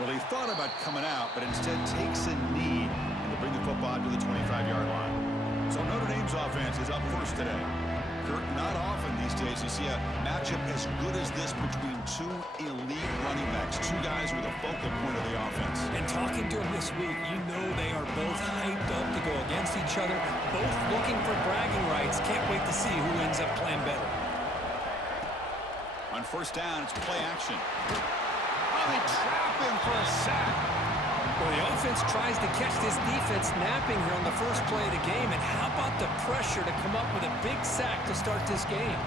Well, he thought about coming out, but instead takes a knee and will bring the football to the 25-yard line. So Notre Dame's offense is up first today. Kurt, not often these days you see a matchup as good as this between two elite running backs, two guys with a focal point of the offense. And talking to them this week, you know they are both hyped up to go against each other, both looking for bragging rights. Can't wait to see who ends up playing better. On first down, it's play action. Oh, they trap him for a sack. Well, the offense tries to catch this defense napping here on the first play of the game. And how about the pressure to come up with a big sack to start this game?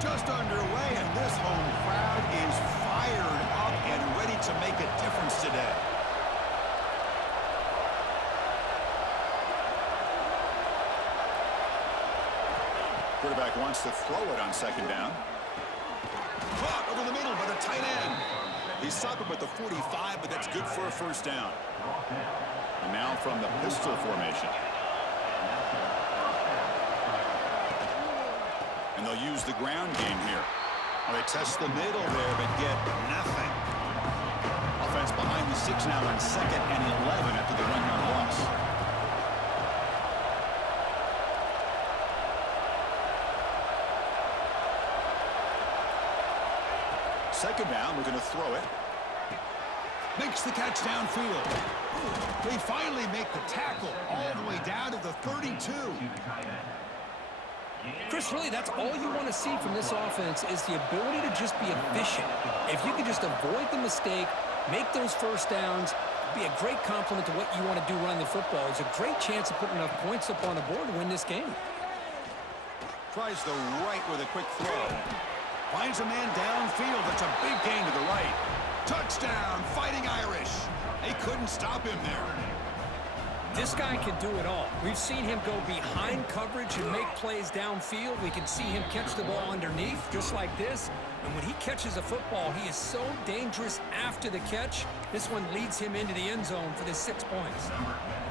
Just underway, and this home crowd is fired up and ready to make a difference today. Quarterback wants to throw it on second down. Caught over the middle by the tight end. He's stopped him at the 45, but that's good for a first down. And now from the pistol formation. And they'll use the ground game here. Well, they test the middle there, but get nothing. Offense behind the 6 now on 2nd and 11 after the 1-yard loss. Second down, we're going to throw it. Makes the catch downfield. They finally make the tackle all the way down to the 32. Chris, really, that's all you want to see from this offense is the ability to just be efficient. If you can just avoid the mistake, make those first downs, be a great compliment to what you want to do running the football. It's a great chance of putting enough points up on the board to win this game. Tries the right with a quick throw. Finds a man downfield. That's a big gain to the right. Touchdown, Fighting Irish. They couldn't stop him there. This guy can do it all. We've seen him go behind coverage and make plays downfield. We can see him catch the ball underneath, just like this. And when he catches a football, he is so dangerous after the catch. This one leads him into the end zone for the 6 points.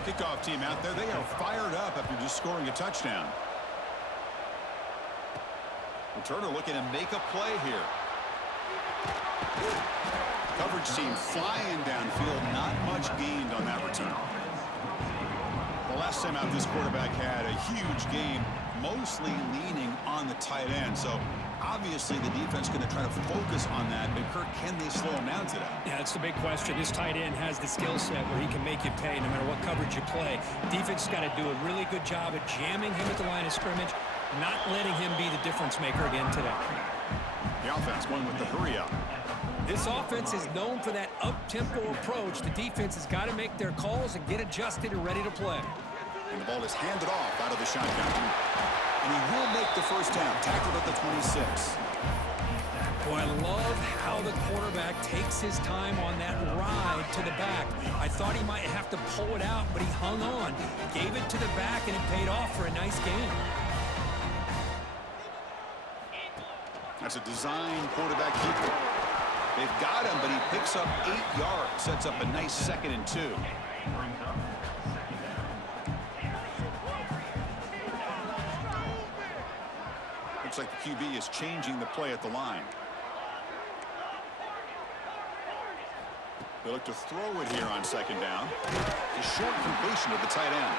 Kickoff team out there. They are fired up after just scoring a touchdown. Turner looking to make a play here. Coverage team flying downfield. Not much gained on that return. The last time out, this quarterback had a huge game, mostly leaning on the tight end. So obviously the defense going to try to focus on that. But Kirk, can they slow him down today? Yeah, that's the big question. This tight end has the skill set where he can make you pay no matter what coverage you play. Defense has got to do a really good job at jamming him at the line of scrimmage, not letting him be the difference maker again today. The offense going with the hurry up. This offense is known for that up-tempo approach. The defense has got to make their calls and get adjusted and ready to play. And the ball is handed off out of the shotgun. And he will make the first down, tackled at the 26. Boy, I love how the quarterback takes his time on that ride to the back. I thought he might have to pull it out, but he hung on, gave it to the back, and it paid off for a nice gain. That's a design quarterback keeper. They've got him, but he picks up 8 yards. Sets up a nice 2nd and 2. Looks like the QB is changing the play at the line. They look to throw it here on 2nd down. A short completion to the tight end.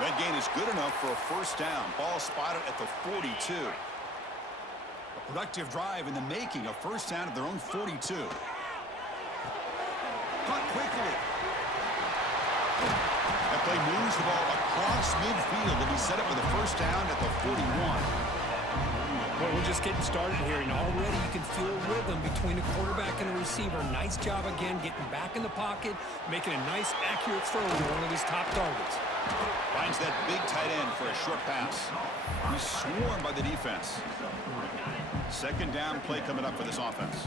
That gain is good enough for a first down. Ball spotted at the 42. A productive drive in the making, a first down at their own 42. Cut quickly. That play moves the ball across midfield, and he set up with a first down at the 41. Well, we're just getting started here, and already you can feel rhythm between the quarterback and the receiver. Nice job again, getting back in the pocket, making a nice, accurate throw to one of his top targets. Finds that big tight end for a short pass. He's swarmed by the defense. 2nd down play coming up for this offense.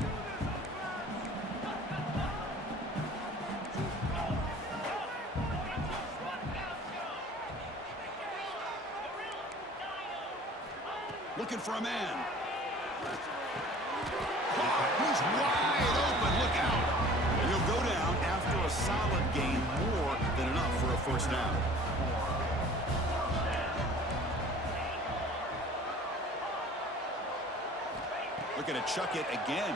Looking for a man. He's wide open. Look out. And he'll go down after a a solid gain, more than enough for a first down. Looking to chuck it again.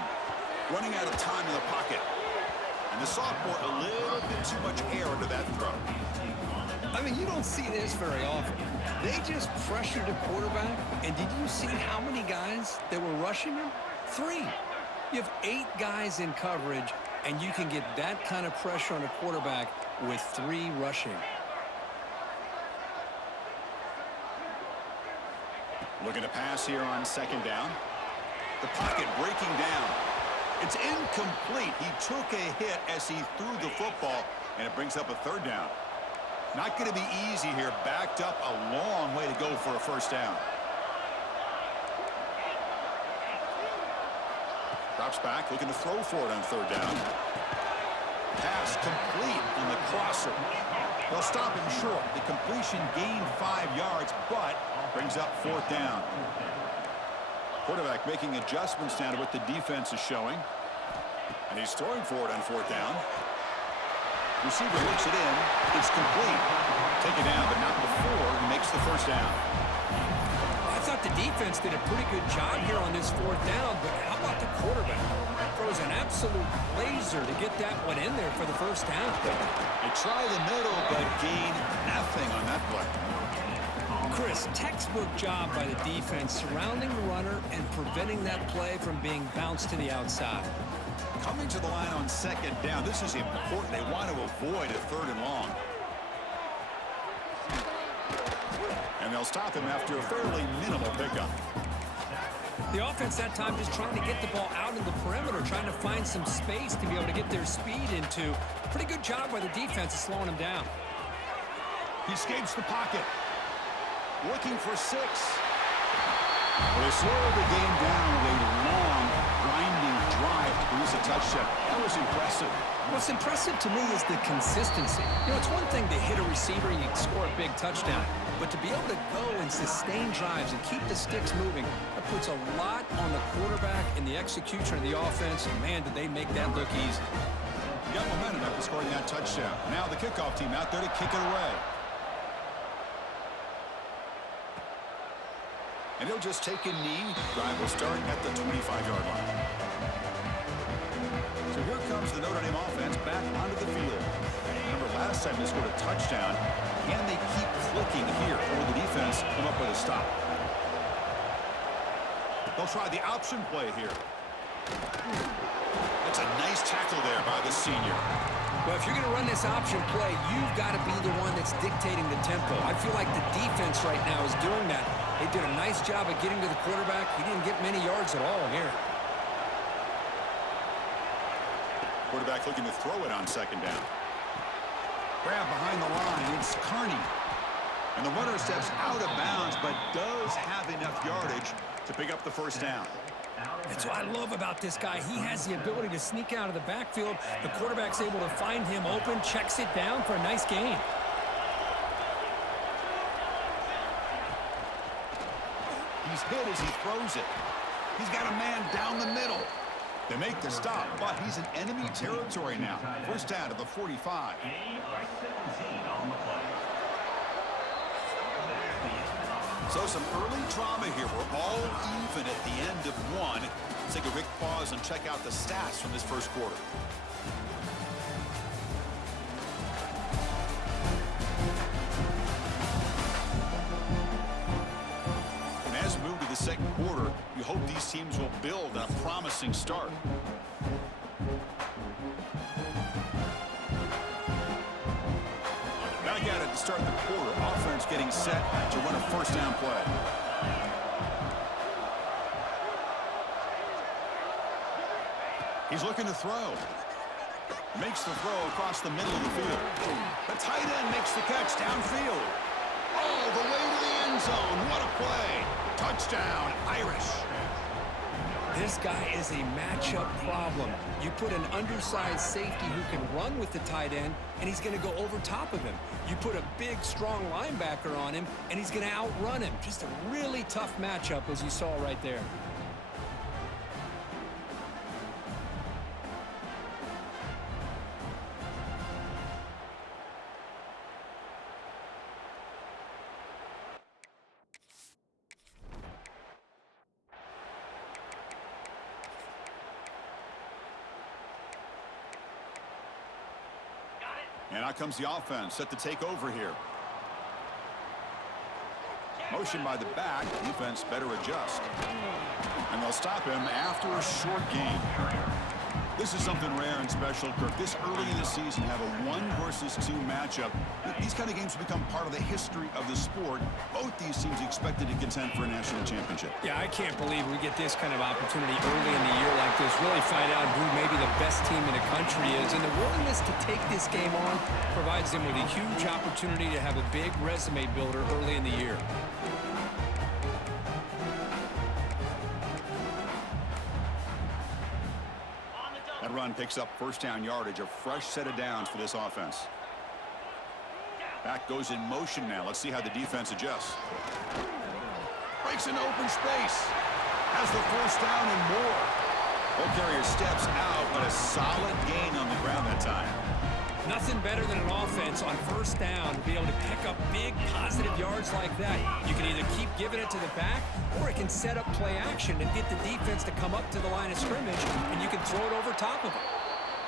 Running out of time in the pocket. And the sophomore, a little bit too much air under that throw. I mean, you don't see this very often. They just pressured the quarterback, and did you see how many guys that were rushing him? 3. You have 8 guys in coverage, and you can get that kind of pressure on a quarterback with 3 rushing. Looking to pass here on second down. The pocket breaking down. It's incomplete. He took a hit as he threw the football, and it brings up a third down. Not going to be easy here. Backed up a long way to go for a first down. Drops back, looking to throw for it on third down. Pass complete on the crosser. They'll stop him short. The completion gained 5 yards, but brings up fourth down. Quarterback making adjustments now to what the defense is showing. And he's throwing for it on fourth down. Receiver looks it in. It's complete. Taken down, but not before he makes the first down. I thought the defense did a pretty good job here on this fourth down, but how about the quarterback? Throws an absolute laser to get that one in there for the first down. They try the middle, but gain nothing on that play. Chris, textbook job by the defense surrounding the runner and preventing that play from being bounced to the outside. Coming to the line on second down, this is important. They want to avoid a third and long. And they'll stop him after a fairly minimal pickup. The offense that time just trying to get the ball out in the perimeter, trying to find some space to be able to get their speed into. Pretty good job by the defense of slowing him down. He escapes the pocket. Looking for 6. Well, they slow the game down with a long, grinding drive to produce a touchdown. That was impressive. What's impressive to me is the consistency. You know, it's one thing to hit a receiver and you can score a big touchdown, but to be able to go and sustain drives and keep the sticks moving, that puts a lot on the quarterback and the execution of the offense. And man, did they make that look easy. You got momentum after scoring that touchdown. Now the kickoff team out there to kick it away. And he'll just take a knee. Drive will start at the 25-yard line. So here comes the Notre Dame offense back onto the field. Remember, last time they scored a touchdown. Can they keep clicking here, or will the defense come up with a stop? They'll try the option play here. That's a nice tackle there by the senior. Well, if you're going to run this option play, you've got to be the one that's dictating the tempo. I feel like the defense right now is doing that. They did a nice job of getting to the quarterback. He didn't get many yards at all here. Quarterback looking to throw it on second down. Grab behind the line. It's Carney. And the runner steps out of bounds, but does have enough yardage to pick up the first down. That's what I love about this guy. He has the ability to sneak out of the backfield. The quarterback's able to find him open, checks it down for a nice gain. He's hit as he throws it. He's got a man down the middle. They make the stop, but he's in enemy territory now. First down to the 45. So some early drama here. We're all even at the end of one. Let's take a quick pause and check out the stats from this first quarter. And as we move to the second quarter, you hope these teams will build on a promising start. Back at it to start the quarter. Offense getting set to run a first down play. He's looking to throw. Makes the throw across the middle of the field. The tight end makes the catch downfield. All the way to the end zone. What a play. Touchdown, Irish. This guy is a matchup problem. You put an undersized safety who can run with the tight end, and he's going to go over top of him. You put a big, strong linebacker on him, and he's going to outrun him. Just a really tough matchup, as you saw right there. And out comes the offense, set to take over here. Motion by the back. Defense better adjust. And they'll stop him after a short gain. This is something rare and special, Kirk. This early in the season, have a 1-versus-2 matchup. These kind of games become part of the history of the sport. Both these teams expected to contend for a national championship. Yeah, I can't believe we get this kind of opportunity early in the year like this. Really find out who maybe the best team in the country is. And the willingness to take this game on provides them with a huge opportunity to have a big resume builder early in the year. That run picks up first down yardage, a fresh set of downs for this offense. Back goes in motion now. Let's see how the defense adjusts. Breaks into open space. Has the first down and more. Ball carrier steps out, but a solid gain on the ground that time. Nothing better than an offense on first down to be able to pick up big positive yards like that. You can either keep giving it to the back, or it can set up play action and get the defense to come up to the line of scrimmage, and you can throw it over top of it.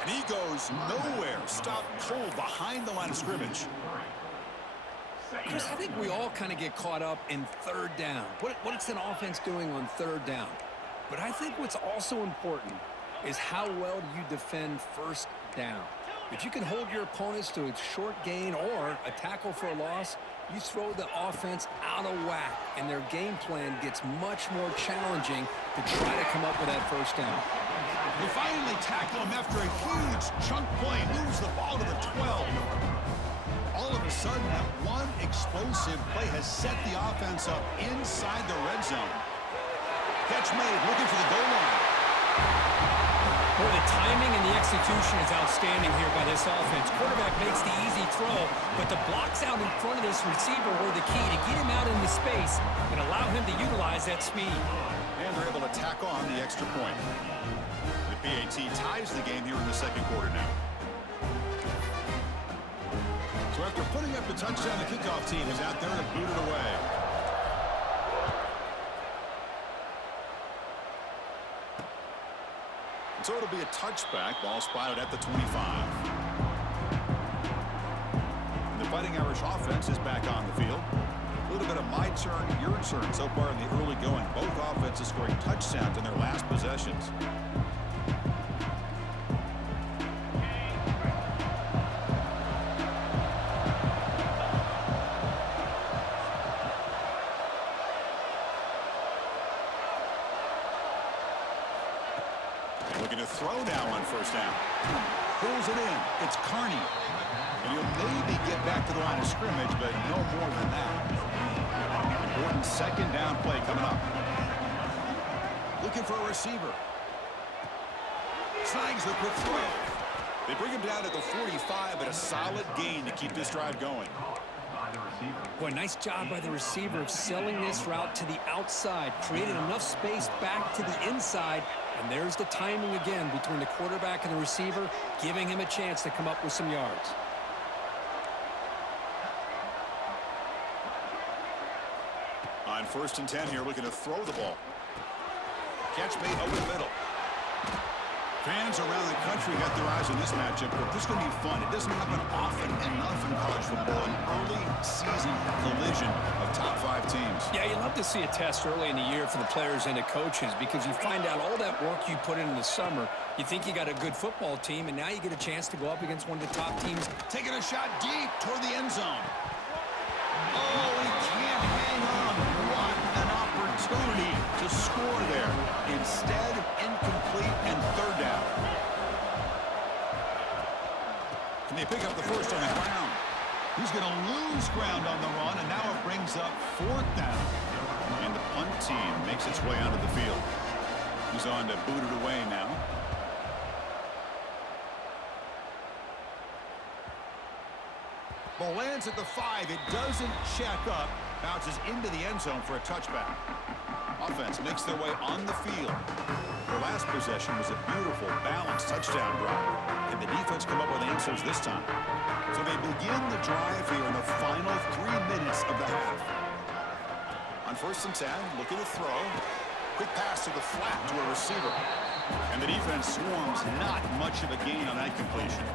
And he goes nowhere. Stopped cold behind the line of scrimmage. Chris, I think we all kind of get caught up in third down. What's an offense doing on third down? But I think what's also important is how well do you defend first down. If you can hold your opponents to a short gain or a tackle for a loss, you throw the offense out of whack, and their game plan gets much more challenging to try to come up with that first down. They finally tackle him after a huge chunk play. Moves the ball to the 12. All of a sudden, that one explosive play has set the offense up inside the red zone. Catch made, looking for the goal line. Well, the timing and the execution is outstanding here by this offense. Quarterback makes the easy throw, but the blocks out in front of this receiver were the key to get him out into space and allow him to utilize that speed. And they're able to tack on the extra point. The PAT ties the game here in the second quarter now. So after putting up the touchdown, the kickoff team is out there to boot it away. So it'll be a touchback. Ball spotted at the 25. And the Fighting Irish offense is back on the field. A little bit of my turn, your turn so far in the early going. Both offenses scoring touchdowns in their last possessions. Looking to throw now on first down. Pulls it in. It's Carney. And he'll maybe get back to the line of scrimmage, but no more than that. Important second down play coming up. Looking for a receiver. Snags the quick throw. They bring him down at the 45, but a solid gain to keep this drive going. Boy, nice job by the receiver of selling this route to the outside. Created enough space back to the inside. And there's the timing again between the quarterback and the receiver, giving him a chance to come up with some yards. On 1st and 10 here, looking to throw the ball. Catch made over the middle. Fans around the country got their eyes on this matchup, but this is going to be fun. It doesn't happen often enough in college football, an early season collision of top 5 teams. Yeah, you love to see a test early in the year for the players and the coaches because you find out all that work you put in the summer. You think you got a good football team, and now you get a chance to go up against one of the top teams. Taking a shot deep toward the end zone. Oh, he can't hang on. What an opportunity to score there. Instead, incomplete and third down. Can they pick up the first on the ground? He's going to lose ground on the run, and now it brings up 4th down. And the punt team makes its way onto the field. He's on to boot it away now. Ball lands at the 5. It doesn't check up. Bounces into the end zone for a touchback. Offense makes their way on the field. Their last possession was a beautiful, balanced touchdown drive. Can the defense come up with answers this time? So they begin the drive here in the final 3 minutes of the half. On 1st and 10, looking to throw. Quick pass to the flat to a receiver. And the defense swarms, not much of a gain on that completion.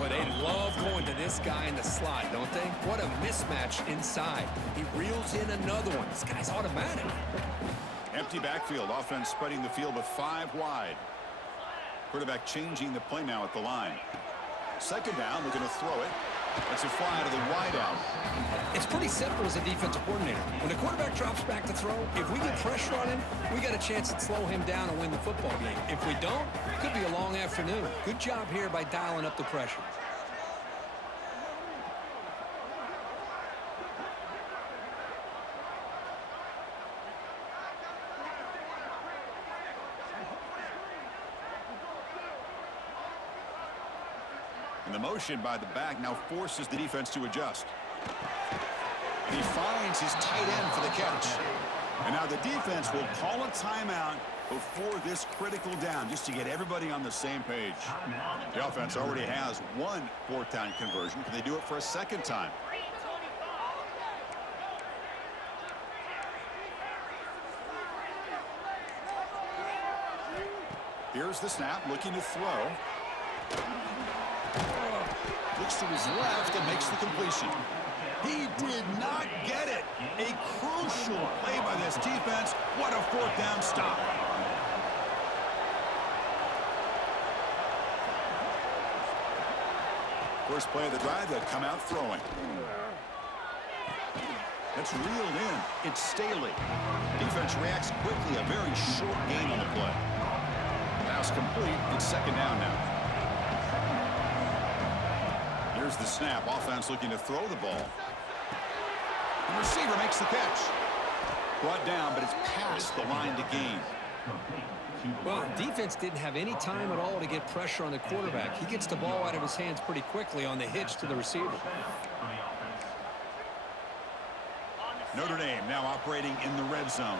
Well, they love going to this guy in the slot, don't they? What a mismatch inside. He reels in another one. This guy's automatic. Empty backfield. Offense spreading the field with 5 wide. Quarterback changing the play now at the line. Second down, we're going to throw it. That's a fly to the wide out. It's pretty simple as a defensive coordinator. When the quarterback drops back to throw, if we get pressure on him, we got a chance to slow him down and win the football game. If we don't, it could be a long afternoon. Good job here by dialing up the pressure. And the motion by the back now forces the defense to adjust. And he finds his tight end for the catch. And now the defense will call a timeout before this critical down, just to get everybody on the same page. The offense already has 1 4th down conversion. Can they do it for a second time? Here's the snap, looking to throw. Looks to his left and makes the completion. He did not get it. A crucial play by this defense. What a 4th down stop. First play of the drive, they'll come out throwing. That's reeled in. It's Staley. Defense reacts quickly. A very short gain on the play. Pass complete. It's second down now. Here's the snap. Offense looking to throw the ball. The receiver makes the catch. Brought down, but it's past the line to gain. Well, defense didn't have any time at all to get pressure on the quarterback. He gets the ball out of his hands pretty quickly on the hitch to the receiver. Notre Dame now operating in the red zone.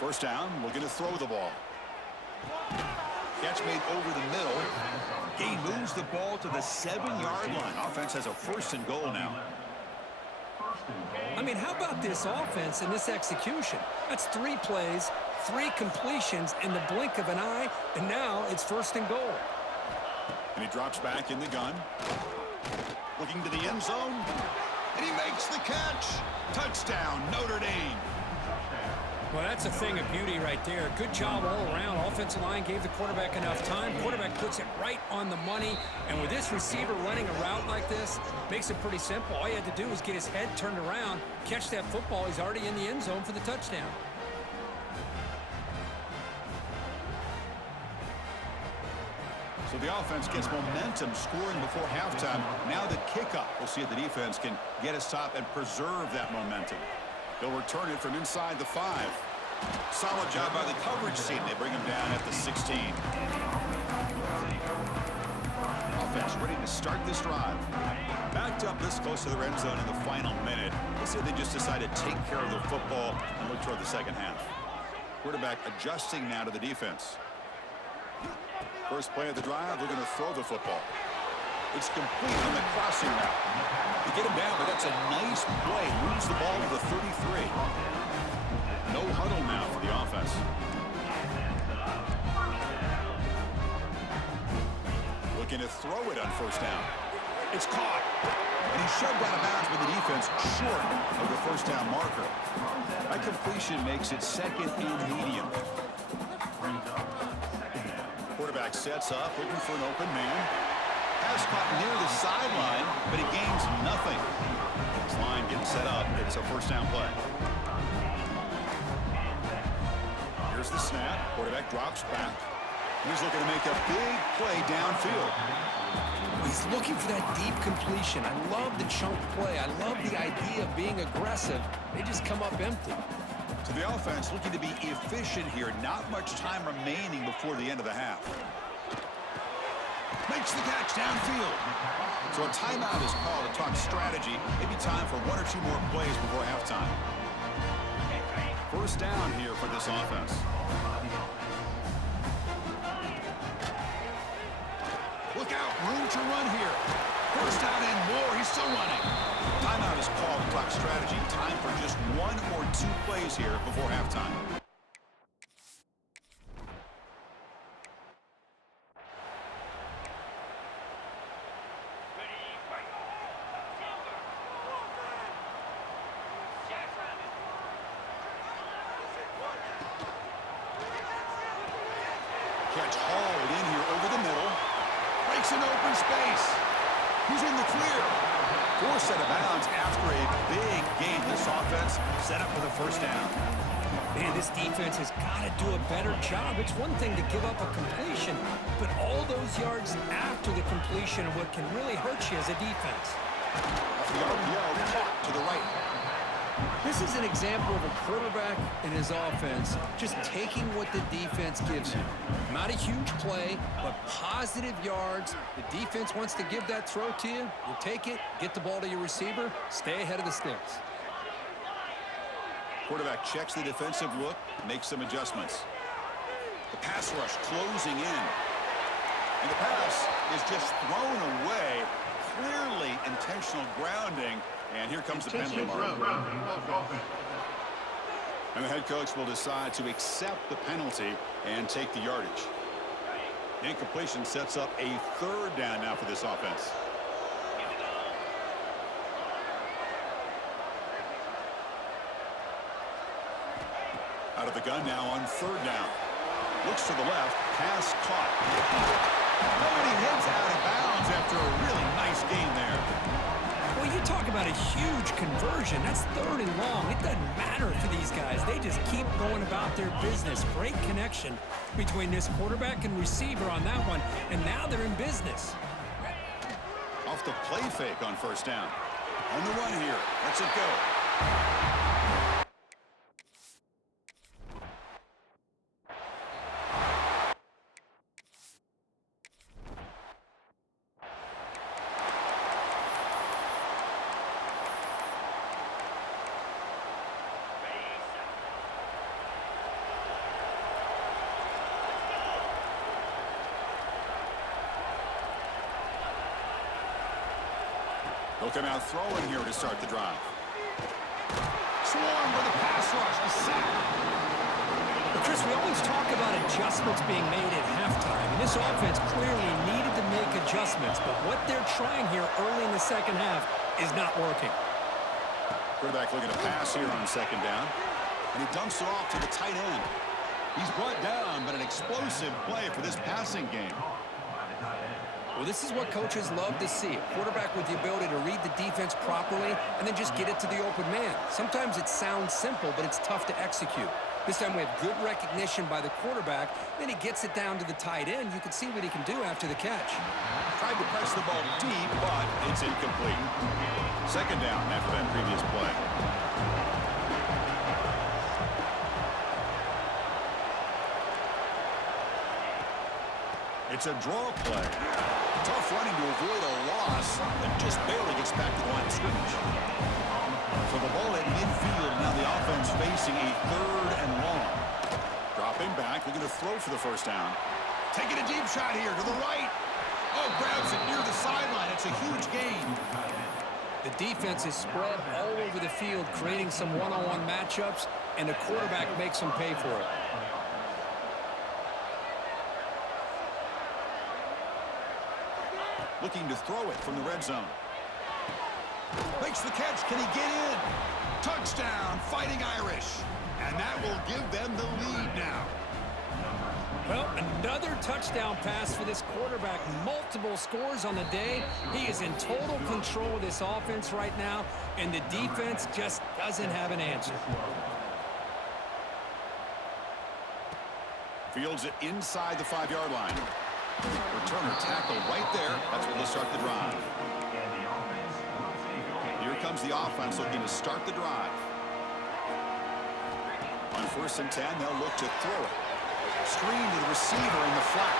First down, looking to throw the ball. Catch made over the middle. Gain moves the ball to the 7-yard line. Offense has a 1st and goal now. I mean, how about this offense and this execution? That's 3 plays, 3 completions in the blink of an eye, and now it's 1st and goal. And he drops back in the gun. Looking to the end zone. And he makes the catch. Touchdown, Notre Dame. Well, that's a thing of beauty right there. Good job all around. Offensive line gave the quarterback enough time. Quarterback puts it right on the money. And with this receiver running a route like this, makes it pretty simple. All you had to do was get his head turned around, catch that football. He's already in the end zone for the touchdown. So the offense gets momentum scoring before halftime. Now the kickoff. We'll see if the defense can get a stop and preserve that momentum. They'll return it from inside the 5. Solid job by the coverage team. They bring him down at the 16. Offense ready to start this drive. Backed up this close to the red zone in the final minute. Let's see if they just decide to take care of the football and look toward the second half. Quarterback adjusting now to the defense. First play of the drive, they're going to throw the football. It's complete on the crossing route. They get him down, but that's a nice play. Moves the ball to the 33. No huddle now for the offense. Looking to throw it on first down. It's caught. And he's shoved out of bounds with the defense short of the first down marker. That completion makes it 2nd and medium. Quarterback sets up, looking for an open man. Pass caught near the sideline, but he gains nothing. This line getting set up. It's a first down play. Here's the snap. Quarterback drops back. He's looking to make a big play downfield. He's looking for that deep completion. I love the chunk play. I love the idea of being aggressive. They just come up empty. So the offense looking to be efficient here. Not much time remaining before the end of the half. Makes the catch downfield. So a timeout is called to talk strategy. Maybe time for 1 or 2 more plays before halftime. First down here for this offense. Look out, room to run here. First down and more, he's still running. Timeout is called to talk strategy. Time for just 1 or 2 plays here before halftime. in space. He's in the clear. Forced out of bounds after a big gain. This offense set up with a first down. Man, this defense has got to do a better job. It's one thing to give up a completion, but all those yards after the completion are what can really hurt you as a defense. Off the RPO, caught to the right. This is an example of a quarterback and his offense just taking what the defense gives him. Not a huge play, but positive yards. The defense wants to give that throw to you. You take it, get the ball to your receiver, stay ahead of the sticks. Quarterback checks the defensive look, makes some adjustments. The pass rush closing in. And the pass is just thrown away. Clearly intentional grounding. And here comes the penalty mark. And the head coach will decide to accept the penalty and take the yardage. Incompletion sets up a third down now for this offense. Out of the gun now on third down. Looks to the left, pass caught. Nobody heads out of bounds after a really nice game there. Well, you talk about a huge conversion. That's third and long. It doesn't matter for these guys. They just keep going about their business. Great connection between this quarterback and receiver on that one, and now they're in business. Off the play fake on first down. On the run here. Let's it go. They'll come out throwing here to start the drive. Swarm with a pass rush. A sack. But Chris, we always talk about adjustments being made at halftime. And this offense clearly needed to make adjustments. But what they're trying here early in the second half is not working. Quarterback looking to pass here on second down. And he dumps it off to the tight end. He's brought down, but an explosive play for this passing game. Well, this is what coaches love to see. A quarterback with the ability to read the defense properly and then just get it to the open man. Sometimes it sounds simple, but it's tough to execute. This time we have good recognition by the quarterback. Then he gets it down to the tight end. You can see what he can do after the catch. Tried to press the ball deep, but it's incomplete. Second down after that previous play. It's a draw play. Tough running to avoid a loss, and just barely gets back to the line of scrimmage. So the ball at midfield, now the offense facing a third and long. Dropping back, looking to throw for the first down. Taking a deep shot here to the right. Oh, grabs it near the sideline. It's a huge gain. The defense is spread all over the field, creating some one-on-one matchups, and the quarterback makes them pay for it. Looking to throw it from the red zone. Makes the catch. Can he get in? Touchdown, Fighting Irish. And that will give them the lead now. Well, another touchdown pass for this quarterback. Multiple scores on the day. He is in total control of this offense right now, and the defense just doesn't have an answer. Fields it inside the 5-yard line. Returner tackle right there. That's where they start the drive. Here comes the offense looking to start the drive. On 1st and 10, they'll look to throw it. Screen to the receiver in the flat.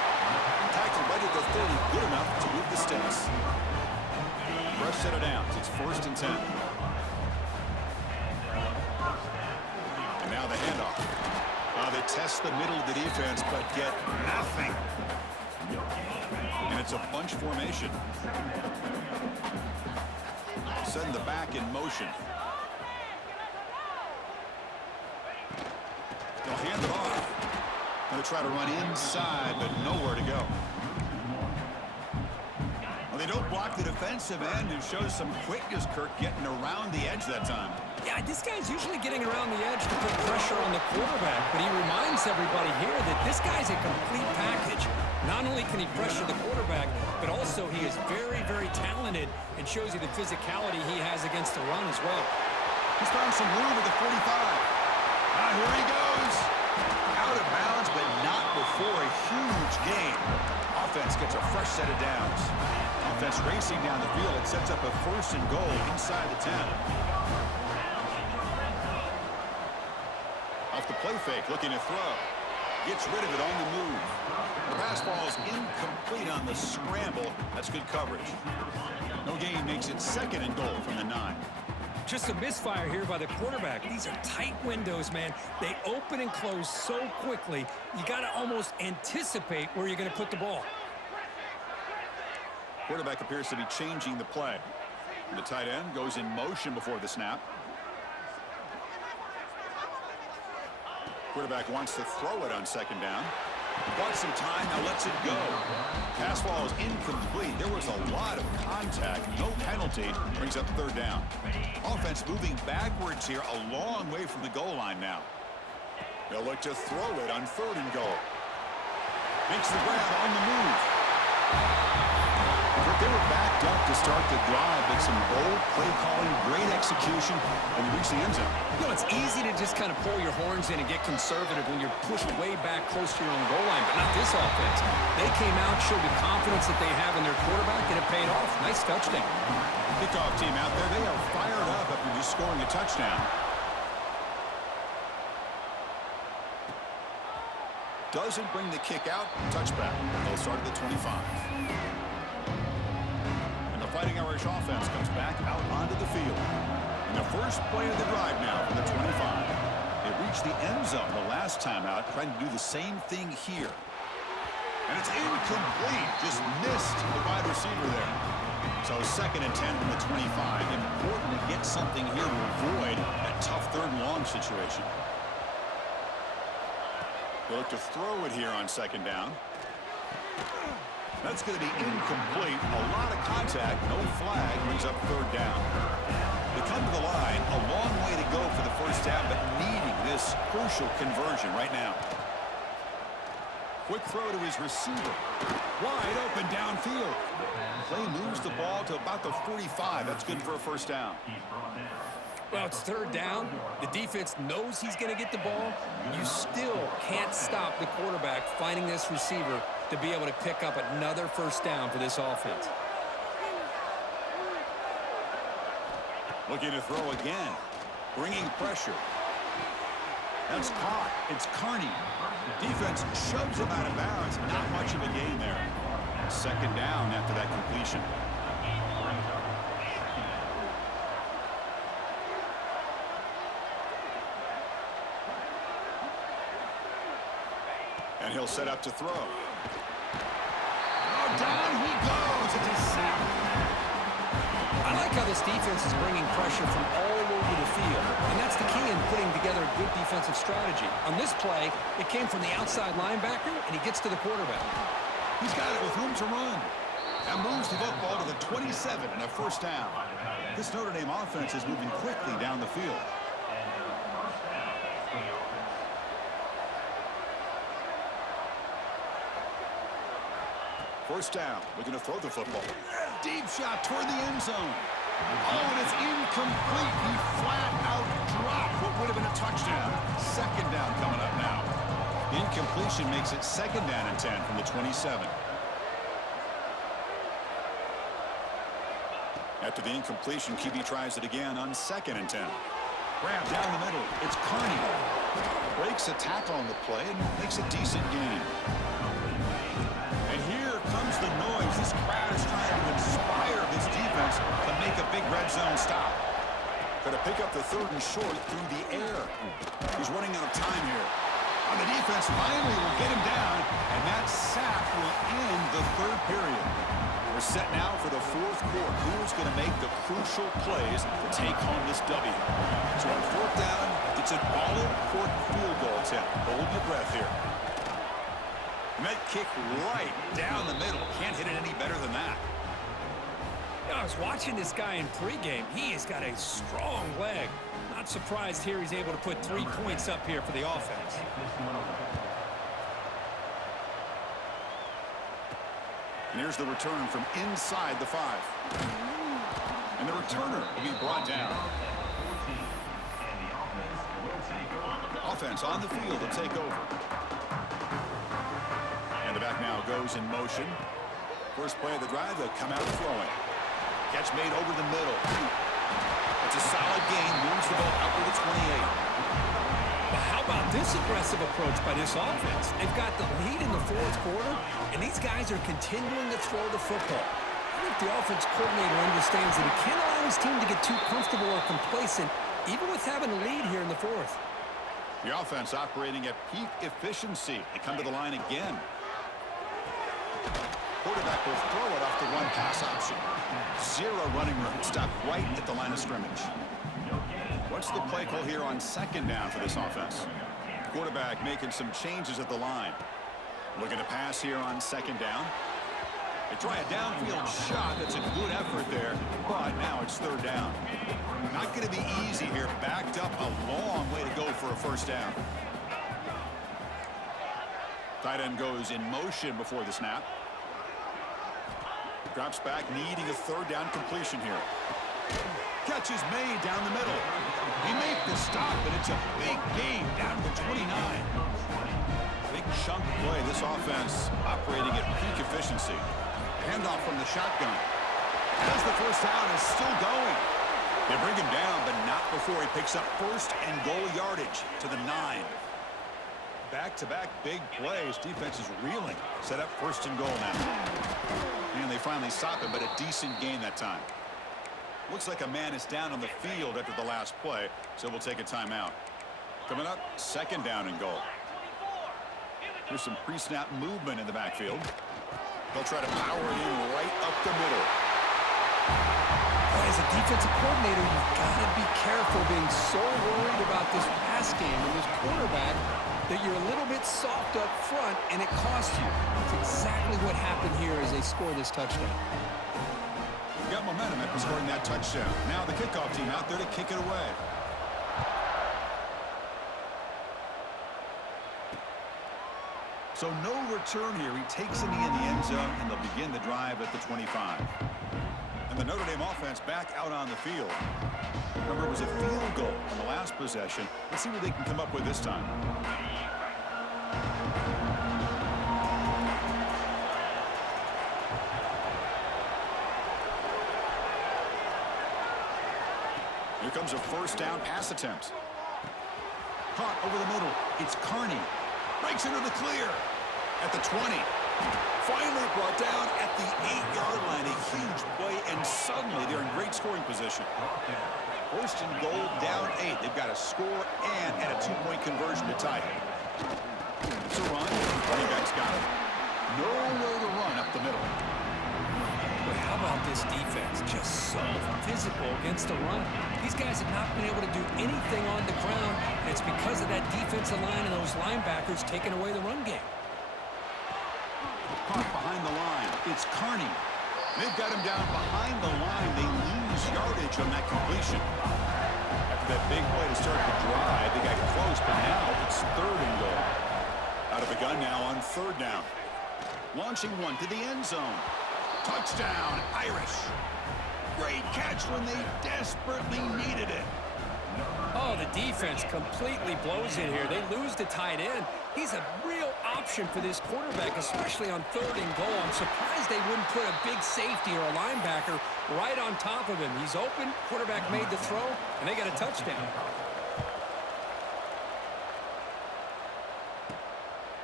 Tackle right at the 30, good enough to move the sticks. Fresh set of downs. It's 1st and 10. And now the handoff. They test the middle of the defense, but get nothing. And it's a bunch formation. Send the back in motion. They'll hand it off. Going to try to run inside, but nowhere to go. Well, they don't block the defensive end and shows some quickness, Kirk, getting around the edge that time. Yeah, this guy's usually getting around the edge to put pressure on the quarterback, but he reminds everybody here that this guy's a complete package. Not only can he pressure the quarterback, but also he is very, very talented and shows you the physicality he has against the run as well. He's found some room at the 45. Here he goes. Out of bounds, but not before a huge gain. Offense gets a fresh set of downs. Offense racing down the field. It sets up a 1st and goal inside the 10. Off the play fake, looking to throw. Gets rid of it on the move. The pass ball is incomplete on the scramble. That's good coverage. No gain makes it 2nd and goal from the 9. Just a misfire here by the quarterback. These are tight windows, man. They open and close so quickly, you got to almost anticipate where you're going to put the ball. Quarterback appears to be changing the play. The tight end goes in motion before the snap. Quarterback wants to throw it on 2nd down. Got some time, now lets it go. Pass ball is incomplete. There was a lot of contact. No penalty. Brings up 3rd down. Offense moving backwards here, a long way from the goal line now. They'll look to throw it on 3rd and goal. Makes the grab on the move. They were backed up to start the drive, but some bold play calling, great execution, and they reach the end zone. You know, it's easy to just kind of pull your horns in and get conservative when you're pushed way back close to your own goal line, but not this offense. They came out, showed the confidence that they have in their quarterback, and it paid off. Nice touchdown. Kickoff team out there, they are fired up after just scoring a touchdown. Doesn't bring the kick out, touchback. They'll start at the 25. Fighting Irish offense comes back out onto the field. And the first play of the drive now from the 25. They reached the end zone the last time out, trying to do the same thing here. And it's incomplete. Just missed the wide receiver there. So 2nd and 10 from the 25. Important to get something here to avoid that tough 3rd and long situation. They look to throw it here on 2nd down. That's going to be incomplete. A lot of contact. No flag. Brings up 3rd down. They come to the line. A long way to go for the 1st down, but needing this crucial conversion right now. Quick throw to his receiver. Wide open downfield. Play moves the ball to about the 45. That's good for a 1st down. Well, it's 3rd down. The defense knows he's going to get the ball. You still can't stop the quarterback finding this receiver to be able to pick up another 1st down for this offense. Looking to throw again. Bringing pressure. That's caught. It's Carney. Defense shoves him out of bounds. Not much of a gain there. 2nd down after that completion. And he'll set up to throw. Oh, down he goes. It's a sack. I like how this defense is bringing pressure from all over the field. And that's the key in putting together a good defensive strategy. On this play, it came from the outside linebacker, and he gets to the quarterback. He's got it with room to run. And moves the football to the 27 and a 1st down. This Notre Dame offense is moving quickly down the field. First down, looking to throw the football. Deep shot toward the end zone. Oh, and it's incomplete. He flat out dropped what would have been a touchdown. 2nd down coming up now. Incompletion makes it 2nd down and 10 from the 27. After the incompletion, QB tries it again on 2nd and 10. Grab down the middle. It's Carney. Breaks a tackle on the play and makes a decent gain. And here comes the noise. This crowd is trying to inspire this defense to make a big red zone stop. Going to pick up the 3rd and short through the air. He's running out of time here. On the defense, finally will get him down, and that sack will end the 3rd period. We're set now for the 4th quarter. Who's going to make the crucial plays to take home this W? So on 4th down, it's an all-important field goal attempt. Hold your breath here. And that kick right down the middle. Can't hit it any better than that. I was watching this guy in pregame. He has got a strong leg. Not not surprised here he's able to put 3 points up here for the offense. And here's the return from inside the 5. And the returner will be brought down. Offense on the field to take over. And the back now goes in motion. First play of the drive, they'll come out throwing. Catch made over the middle. It's a solid gain, moves the ball up to the 28. But how about this aggressive approach by this offense? They've got the lead in the 4th quarter, and these guys are continuing to throw the football. I think the offense coordinator understands that he can't allow his team to get too comfortable or complacent, even with having a lead here in the 4th. The offense operating at peak efficiency. They come to the line again. Quarterback will throw it off the one pass option. 0 running room. Stop right at the line of scrimmage. What's the play call here on 2nd down for this offense? Quarterback making some changes at the line. Looking to pass here on 2nd down. They try a downfield shot. That's a good effort there, but now it's 3rd down. Not going to be easy here. Backed up a long way to go for a 1st down. Tight end goes in motion before the snap. Drops back, needing a 3rd down completion here. Catch is made down the middle. He made the stop, but it's a big gain down to the 29. Big chunk play. This offense operating at peak efficiency. Handoff from the shotgun. As the 1st down is still going. They bring him down, but not before he picks up 1st and goal yardage to the 9. Back-to-back big plays. Defense is reeling. Set up 1st and goal now. And they finally stop it, but a decent gain that time. Looks like a man is down on the field after the last play, so we'll take a timeout. Coming up, 2nd down and goal. Here's some pre-snap movement in the backfield. They'll try to power it in right up the middle. As a defensive coordinator, you've got to be careful being so worried about this pass game and this quarterback that you're a little bit soft up front and it costs you. That's exactly what happened here as they score this touchdown. Got momentum after scoring that touchdown. Now the kickoff team out there to kick it away. So no return here. He takes a knee in the end zone, and they'll begin the drive at the 25. And the Notre Dame offense back out on the field. Remember, it was a field goal on the last possession. Let's see what they can come up with this time. Here comes a 1st down pass attempt. Caught over the middle. It's Carney. Breaks into the clear at the 20. Finally brought down at the 8-yard line. A huge play, and suddenly they're in great scoring position. 1st and goal, down 8. They've got to score and add a 2-point conversion to tie it. It's a run. Running back's got it. Nowhere to run up the middle. But how about this defense? Just so physical against the run. These guys have not been able to do anything on the ground, and it's because of that defensive line and those linebackers taking away the run game. Caught behind the line. It's Carney. They've got him down behind the line. They lose yardage on that completion. After that big play to start the drive, they got close, but now it's 3rd and goal. Out of the gun now on 3rd down. Launching one to the end zone. Touchdown, Irish. Great catch when they desperately needed it. Oh, the defense completely blows it here. They lose the tight end. He's a real option for this quarterback, especially on 3rd and goal. I'm surprised they wouldn't put a big safety or a linebacker right on top of him. He's open, quarterback made the throw, and they got a touchdown.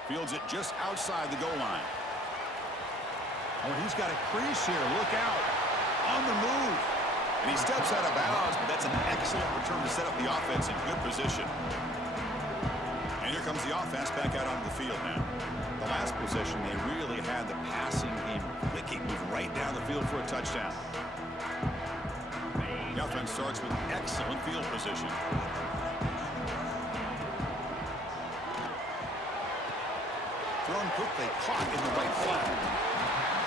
Fields it just outside the goal line. Oh, he's got a crease here. Look out. On the move. And he steps out of bounds, but that's an excellent return to set up the offense in good position. And here comes the offense back out onto the field now. The last possession, they really had the passing game clicking, move right down the field for a touchdown. The offense starts with excellent field position. Thrown quickly, caught in the right flat.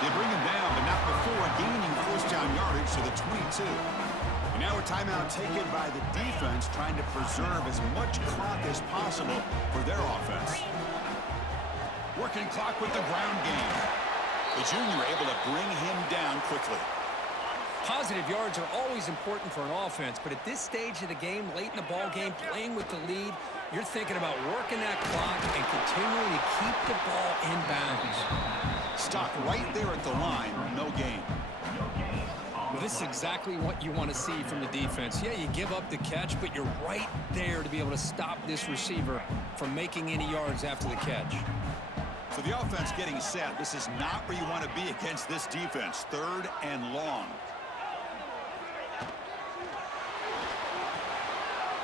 They bring him down, but not before gaining 1st down yardage to the 22. And now a timeout taken by the defense, trying to preserve as much clock as possible for their offense. Working clock with the ground game. The junior able to bring him down quickly. Positive yards are always important for an offense, but at this stage of the game, late in the ball game, playing with the lead, you're thinking about working that clock and continuing to keep the ball in bounds. Stop right there at the line, no gain. Well, this is exactly what you want to see from the defense. Yeah, you give up the catch, but you're right there to be able to stop this receiver from making any yards after the catch. So the offense getting set. This is not where you want to be against this defense. 3rd and long.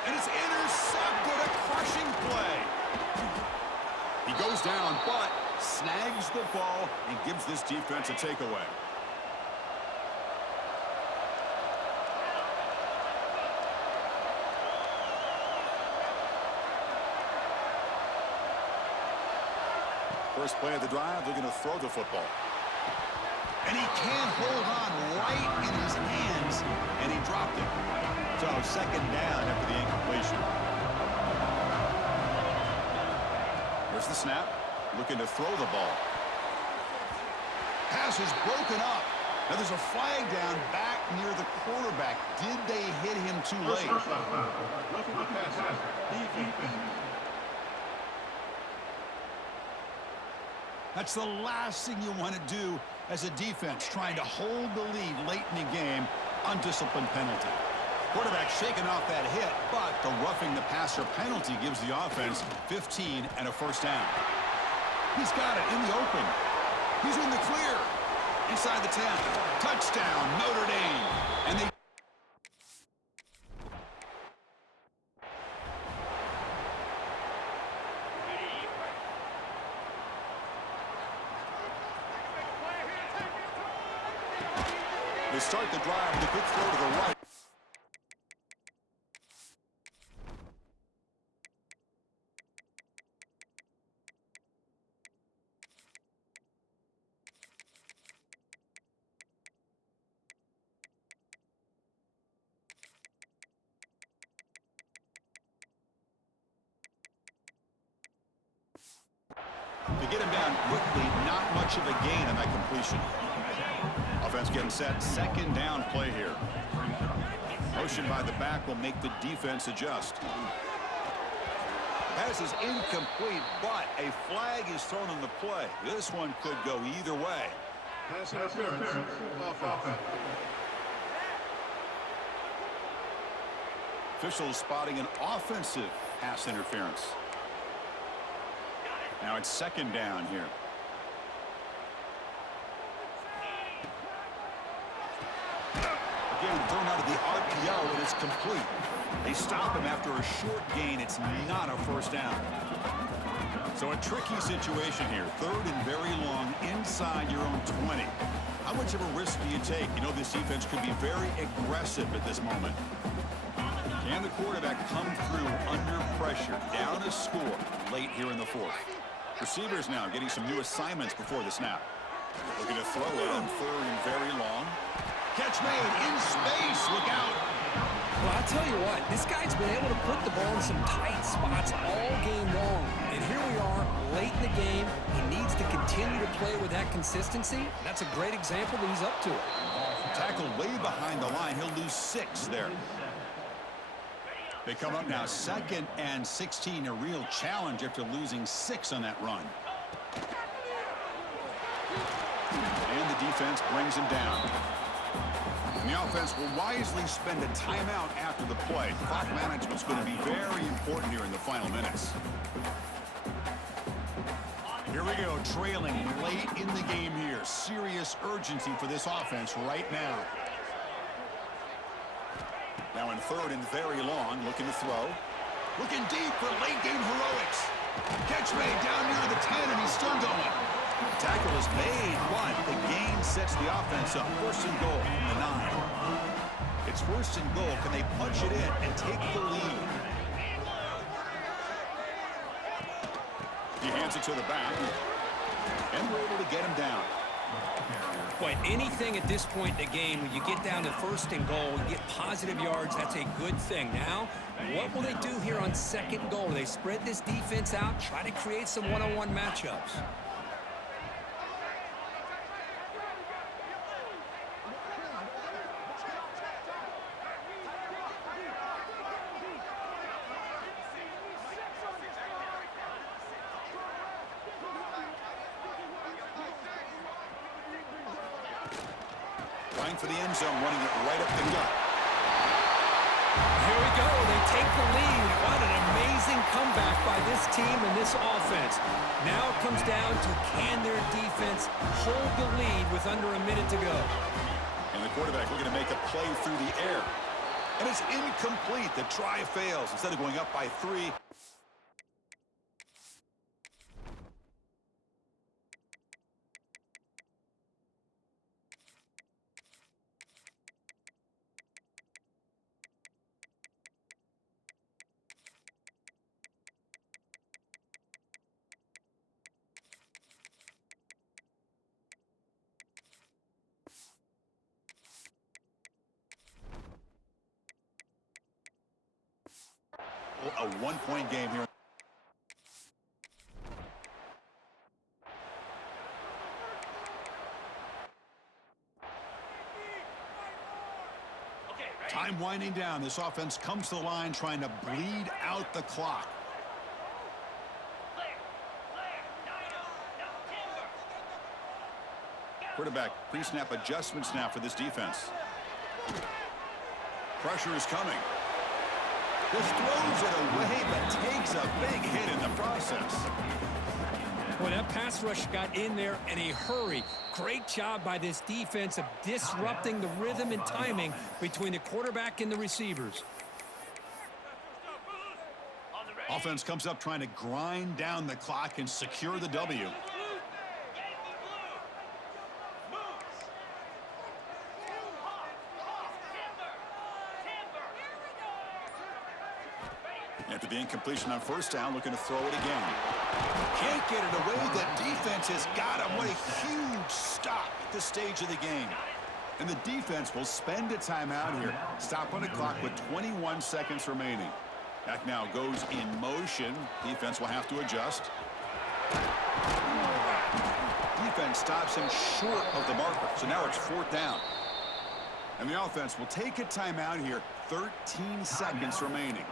And it's intercepted, a crushing play. He goes down, but snags the ball and gives this defense a takeaway. First play of the drive, they're going to throw the football. And he can't hold on right in his hands, and he dropped it. So 2nd down after the incompletion. Here's the snap, looking to throw the ball. Pass is broken up. Now there's a flag down back near the quarterback. Did they hit him too late? That's the last thing you want to do as a defense, trying to hold the lead late in the game. Undisciplined penalty. Quarterback shaking off that hit, but the roughing the passer penalty gives the offense 15 and a 1st down. He's got it in the open. He's in the clear. Inside the 10. Touchdown, Notre Dame. And they start the drive with a quick throw to the right. To get him down quickly, not much of a gain on that completion. Offense getting set. 2nd down play here. Motion by the back will make the defense adjust. Pass is incomplete, but a flag is thrown on the play. This one could go either way. Pass interference. Offense. Officials spotting an offensive pass interference. Now it's 2nd down here. Again, thrown out of the RPO, and it's complete. They stop him after a short gain. It's not a 1st down. So a tricky situation here. 3rd and very long inside your own 20. How much of a risk do you take? You know this defense could be very aggressive at this moment. Can the quarterback come through under pressure, down a score late here in the 4th? Receivers now getting some new assignments before the snap. Looking to throw it on 3rd and very long. Catch made in space. Look out. Well, I'll tell you what, this guy's been able to put the ball in some tight spots all game long. And here we are, late in the game. He needs to continue to play with that consistency. That's a great example that he's up to it. Tackled way behind the line. He'll lose 6 there. They come up now 2nd and 16, a real challenge after losing 6 on that run. And the defense brings him down. And the offense will wisely spend a timeout after the play. Clock management's going to be very important here in the final minutes. Here we go, trailing late in the game here. Serious urgency for this offense right now. Now in 3rd and very long, looking to throw. Looking deep for late game heroics. Catch made down near the 10, and he's still going. Tackle is made, but the gain sets the offense up. 1st and goal from the 9. It's 1st and goal. Can they punch it in and take the lead? He hands it to the back, and we're able to get him down. Boy, anything at this point in the game, when you get down to first and goal, you get positive yards, that's a good thing. Now, what will they do here on second goal? They spread this defense out, try to create some one-on-one matchups. Going for the end zone, running it right up the gut. Here we go. They take the lead. What an amazing comeback by this team and this offense. Now it comes down to can their defense hold the lead with under a minute to go. And the quarterback looking to make a play through the air. And it's incomplete. The try fails. Instead of going up by 3, a one-point game here. Time winding down. This offense comes to the line trying to bleed out the clock. Quarterback pre-snap adjustments now for this defense. Pressure is coming. Just throws it away, but takes a big hit in the process. Boy, that pass rush got in there in a hurry. Great job by this defense of disrupting the rhythm and timing between the quarterback and the receivers. Offense comes up trying to grind down the clock and secure the W. After the incompletion on first down, looking to throw it again. Can't get it away. The defense has got him. What a huge stop at this stage of the game. And the defense will spend a timeout here. Stop on the clock with 21 seconds remaining. Back now goes in motion. Defense will have to adjust. Defense stops him short of the marker. So now it's 4th down. And the offense will take a timeout here. 13 seconds remaining.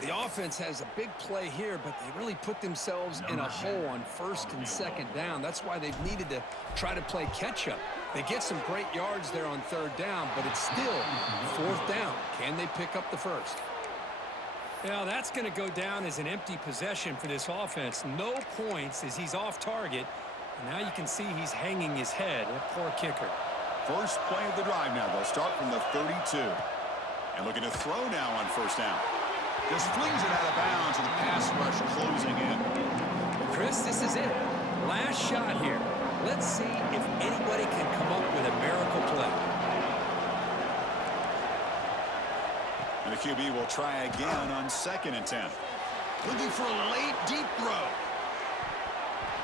The offense has a big play here, but they really put themselves in a hole on first and second down. That's why they've needed to try to play catch-up. They get some great yards there on 3rd down, but it's still 4th down. Can they pick up the first? Now, that's going to go down as an empty possession for this offense. No points as he's off target. And now you can see he's hanging his head. A poor kicker. First play of the drive now. They'll start from the 32. And looking to throw now on 1st down. Just flings it out of bounds with the pass rush closing in. Chris, this is it. Last shot here. Let's see if anybody can come up with a miracle play. And the QB will try again on 2nd and 10. Looking for a late deep throw.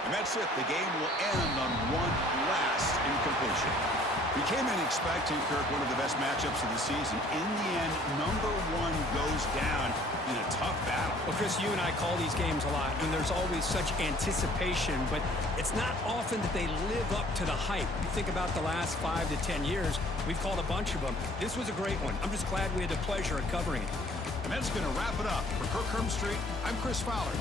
And that's it. The game will end on one last incompletion. We came in expecting, Kirk, one of the best matchups of the season. In the end, #1 goes down in a tough battle. Well, Chris, you and I call these games a lot, and there's always such anticipation, but it's not often that they live up to the hype. You think about the last 5 to 10 years, we've called a bunch of them. This was a great one. I'm just glad we had the pleasure of covering it. And that's going to wrap it up. For Kirk Street, I'm Chris Fowler.